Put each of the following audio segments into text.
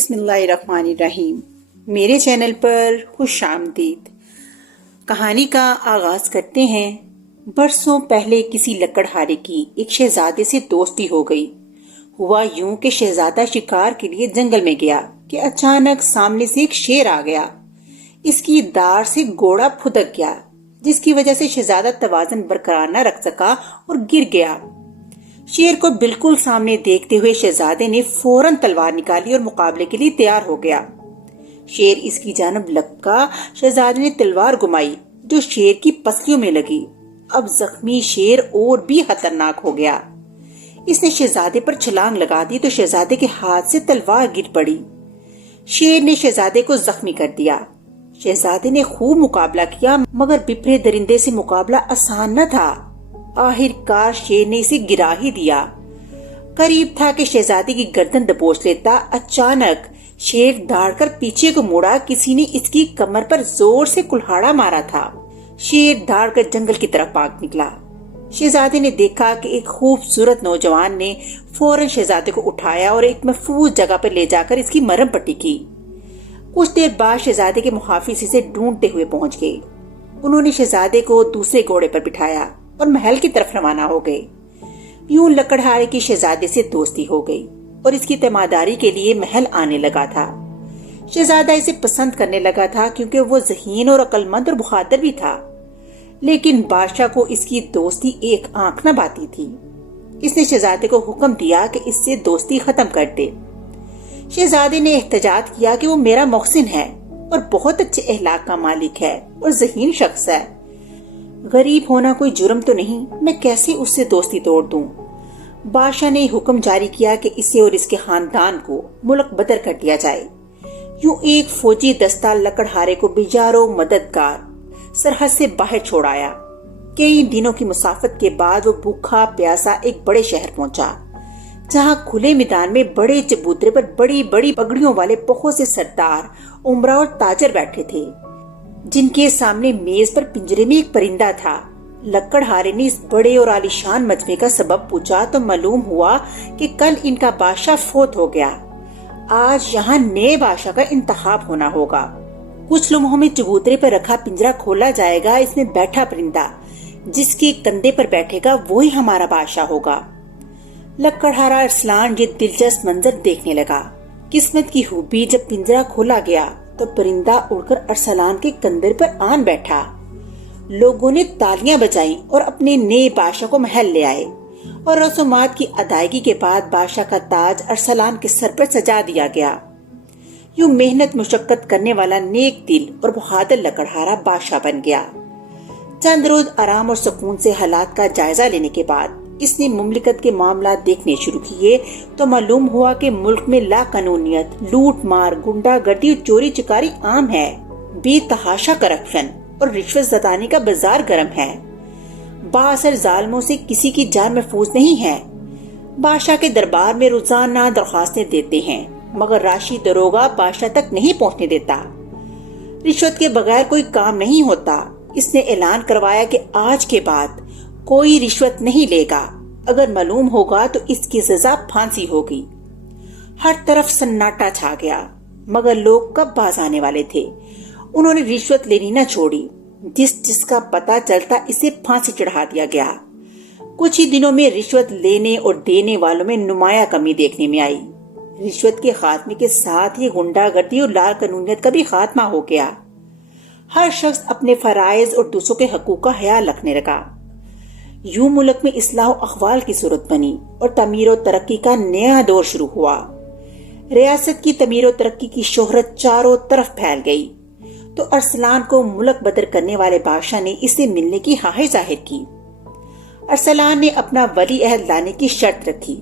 بسم اللہ الرحمن الرحیم۔ میرے چینل پر خوش آمدید۔ کہانی کا آغاز کرتے ہیں۔ برسوں پہلے کسی لکڑہارے کی ایک شہزادے سے دوستی ہو گئی۔ ہوا یوں کہ شہزادہ شکار کے لیے جنگل میں گیا کہ اچانک سامنے سے ایک شیر آ گیا۔ اس کی دار سے گھوڑا پھدک گیا، جس کی وجہ سے شہزادہ توازن برقرار نہ رکھ سکا اور گر گیا۔ شیر کو بالکل سامنے دیکھتے ہوئے شہزادے نے فوراً تلوار نکالی اور مقابلے کے لیے تیار ہو گیا۔ شیر اس کی جانب لپکا، شہزادے نے تلوار گھمائی جو شیر کی پسلیوں میں لگی۔ اب زخمی شیر اور بھی خطرناک ہو گیا۔ اس نے شہزادے پر چھلانگ لگا دی تو شہزادے کے ہاتھ سے تلوار گر پڑی۔ شیر نے شہزادے کو زخمی کر دیا۔ شہزادے نے خوب مقابلہ کیا، مگر بپھرے درندے سے مقابلہ آسان نہ تھا۔ آخر کار شیر نے اسے گرا ہی دیا۔ قریب تھا کہ شہزادے کی گردن دبوچ لیتا۔ اچانک شیر داڑ کر پیچھے کو موڑا۔ کسی نے اس کی کمر پر زور سے کلہاڑا مارا تھا۔ شیر داڑ کر جنگل کی طرف بھاگ نکلا۔ شہزادے نے دیکھا کہ ایک خوبصورت نوجوان نے فوراً شہزادے کو اٹھایا اور ایک محفوظ جگہ پر لے جا کر اس کی مرہم پٹی کی۔ کچھ دیر بعد شہزادے کے محافظ اسے ڈھونڈتے ہوئے پہنچ گئے۔ انہوں نے شہزادے کو دوسرے گھوڑے پر بٹھایا اور محل کی طرف روانہ ہو گئے۔ یوں لکڑہارے کی شہزادے سے دوستی ہو گئی اور اس کی تیمارداری کے لیے محل آنے لگا تھا۔ شہزادہ اسے پسند کرنے لگا تھا کیونکہ وہ ذہین اور عقل مند اور بہادر بھی تھا، لیکن بادشاہ کو اس کی دوستی ایک آنکھ نہ بھاتی تھی۔ اس نے شہزادے کو حکم دیا کہ اس سے دوستی ختم کر دے۔ شہزادے نے احتجاج کیا کہ وہ میرا محسن ہے اور بہت اچھے اخلاق کا مالک ہے اور ذہین شخص ہے۔ غریب ہونا کوئی جرم تو نہیں، میں کیسے اس سے دوستی توڑ دوں؟ بادشاہ نے حکم جاری کیا کہ اسے اور اس کے خاندان کو ملک بدر کر دیا جائے۔ یوں ایک فوجی دستہ لکڑہارے کو بیجارو مددگار سرحد سے باہر چھوڑ آیا۔ کئی دنوں کی مسافت کے بعد وہ بھوکا پیاسا ایک بڑے شہر پہنچا، جہاں کھلے میدان میں بڑے چبوترے پر بڑی بڑی پگڑیوں والے بہت سے سردار، عمرا اور تاجر بیٹھے تھے، جن کے سامنے میز پر پنجرے میں ایک پرندہ تھا۔ لکڑہارے نے اس بڑے اور عالیشان مجمع کا سبب پوچھا تو معلوم ہوا کہ کل ان کا بادشاہ فوت ہو گیا۔ آج یہاں نئے بادشاہ کا انتخاب ہونا ہوگا۔ کچھ لمحوں میں چبوترے پر رکھا پنجرا کھولا جائے گا۔ اس میں بیٹھا پرندہ جس کے کندھے پر بیٹھے گا وہی ہمارا بادشاہ ہوگا۔ لکڑہارا ارسلان یہ دلچسپ منظر دیکھنے لگا۔ قسمت کی خوبی، جب پنجرا کھولا گیا تو پرندہ اڑ کر ارسلان کے کندھے پر آن بیٹھا۔ لوگوں نے تالیاں بجائیں اور اپنے نئے بادشاہ کو محل لے آئے، اور رسومات کی ادائیگی کے بعد بادشاہ کا تاج ارسلان کے سر پر سجا دیا گیا۔ یوں محنت مشقت کرنے والا نیک دل اور بہادر لکڑہارا بادشاہ بن گیا۔ چند روز آرام اور سکون سے حالات کا جائزہ لینے کے بعد اس نے مملکت کے معاملات دیکھنے شروع کیے تو معلوم ہوا کہ ملک میں لا قانونیت، لوٹ مار، گنڈا گردی اور چوری چکاری عام ہے۔ بے تحاشا کرپشن اور رشوت ستانی کا بازار گرم ہے۔ بااثر ظالموں سے کسی کی جان محفوظ نہیں ہے۔ بادشاہ کے دربار میں روزانہ درخواستیں دیتے ہیں، مگر راشی دروگا بادشاہ تک نہیں پہنچنے دیتا۔ رشوت کے بغیر کوئی کام نہیں ہوتا۔ اس نے اعلان کروایا کہ آج کے بعد کوئی رشوت نہیں لے گا، اگر معلوم ہوگا تو اس کی سزا پھانسی ہوگی۔ ہر طرف سناٹا چھا گیا، مگر لوگ کب باز آنے والے تھے۔ انہوں نے رشوت لینی نہ چھوڑی۔ جس کا پتہ چلتا اسے پھانسی چڑھا دیا گیا۔ کچھ ہی دنوں میں رشوت لینے اور دینے والوں میں نمایاں کمی دیکھنے میں آئی۔ رشوت کے خاتمے کے ساتھ ہی غنڈا گردی اور لا قانونیت کا بھی خاتمہ ہو گیا۔ ہر شخص اپنے فرائض اور دوسروں کے حقوق کا خیال رکھنے لگا۔ یوں ملک میں اصلاح و احوال کی صورت بنی اور تعمیر و ترقی کا نیا دور شروع ہوا۔ ریاست کی تعمیر و ترقی کی شہرت چاروں طرف پھیل گئی تو ارسلان کو ملک بدر کرنے والے بادشاہ نے اس سے ملنے کی خواہش ظاہر کی۔ ارسلان نے اپنا ولی عہد لانے کی شرط رکھی۔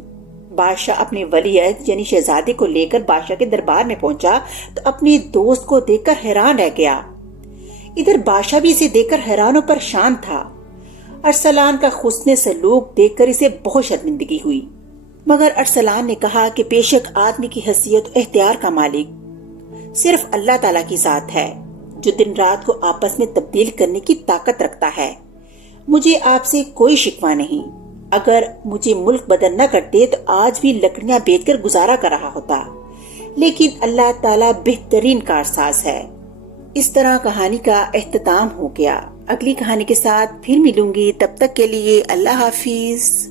بادشاہ اپنے ولی عہد یعنی شہزادے کو لے کر بادشاہ کے دربار میں پہنچا تو اپنے دوست کو دیکھ کر حیران رہ گیا۔ ادھر بادشاہ بھی اسے دیکھ کر حیران و پریشان تھا۔ ارسلان کا حسن سلوک دیکھ کر اسے بہت شرمندگی ہوئی، مگر ارسلان نے کہا کہ بے شک آدمی کی حیثیت و اختیار کا مالک صرف اللہ تعالیٰ کی ذات ہے، جو دن رات کو آپس میں تبدیل کرنے کی طاقت رکھتا ہے۔ مجھے آپ سے کوئی شکوہ نہیں۔ اگر مجھے ملک بدر نہ کرتے تو آج بھی لکڑیاں بیچ کر گزارا کر رہا ہوتا، لیکن اللہ تعالیٰ بہترین کارساز ہے۔ اس طرح کہانی کا اختتام ہو گیا۔ اگلی کہانی کے ساتھ پھر ملوں گی، تب تک کے لیے اللہ حافظ۔